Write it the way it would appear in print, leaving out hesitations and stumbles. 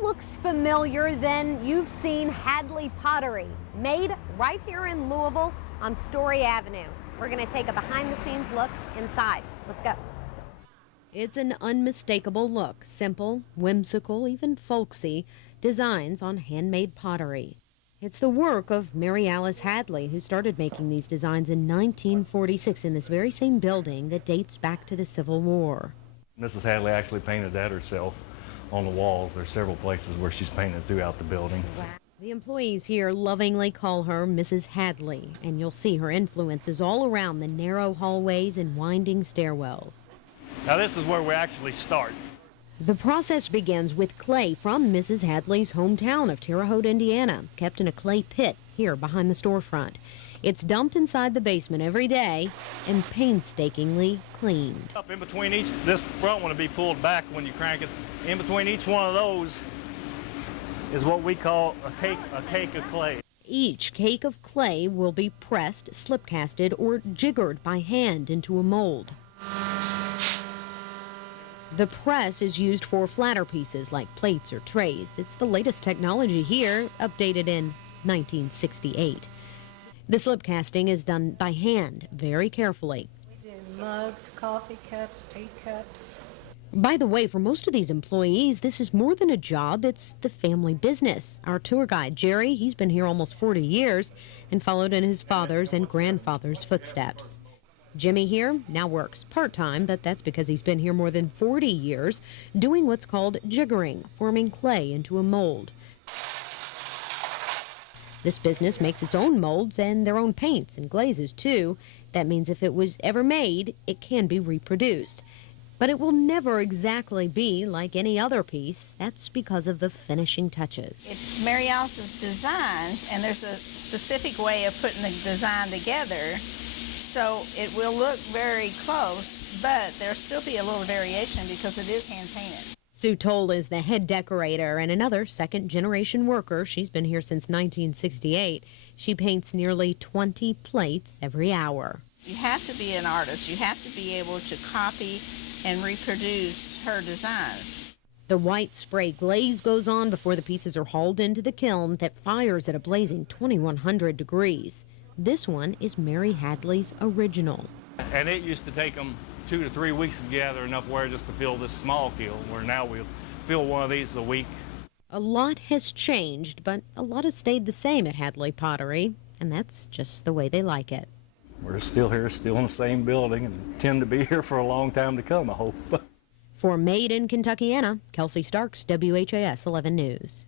this looks familiar, then you've seen Hadley Pottery, made right here in Louisville on Story Avenue. We're going to take a behind-the-scenes look inside. Let's go. It's an unmistakable look, simple, whimsical, even folksy, designs on handmade pottery. It's the work of Mary Alice Hadley, who started making these designs in 1946 in this very same building that dates back to the Civil War. Mrs. Hadley actually painted that herself on the walls. There's several places where she's painted throughout the building. Wow. The employees here lovingly call her Mrs. Hadley, and you'll see her influences all around the narrow hallways and winding stairwells. Now this is where we actually start. The process begins with clay from Mrs. Hadley's hometown of Terre Haute, Indiana, kept in a clay pit here behind the storefront. It's dumped inside the basement every day and painstakingly cleaned. Up in between each, this front one will be pulled back when you crank it. In between each one of those is what we call a cake of clay. Each cake of clay will be pressed, slip casted, or jiggered by hand into a mold. The press is used for flatter pieces like plates or trays. It's the latest technology here, updated in 1968. The slip casting is done by hand, very carefully. We do mugs, coffee cups, teacups. By the way, for most of these employees, this is more than a job, it's the family business. Our tour guide, Jerry, he's been here almost 40 years and followed in his father's and grandfather's footsteps. Jimmy here now works part-time, but that's because he's been here more than 40 years, doing what's called jiggering, forming clay into a mold. This business makes its own molds and their own paints and glazes, too. That means if it was ever made, it can be reproduced. But it will never exactly be like any other piece. That's because of the finishing touches. It's Mary Alice's designs, and there's a specific way of putting the design together. So it will look very close, but there'll still be a little variation because it is hand-painted. Sue Toll is the head decorator and another second-generation worker. She's been here since 1968. She paints nearly 20 plates every hour. You have to be an artist. You have to be able to copy and reproduce her designs. The white spray glaze goes on before the pieces are hauled into the kiln that fires at a blazing 2,100 degrees. This one is Mary Hadley's original. And it used to take them 2 to 3 weeks to gather enough ware just to fill this small kiln, where now we'll fill one of these a week. A lot has changed, but a lot has stayed the same at Hadley Pottery, and that's just the way they like it. We're still here, still in the same building, and intend to be here for a long time to come, I hope. For Made in Kentuckiana, Kelsey Starks, WHAS 11 News.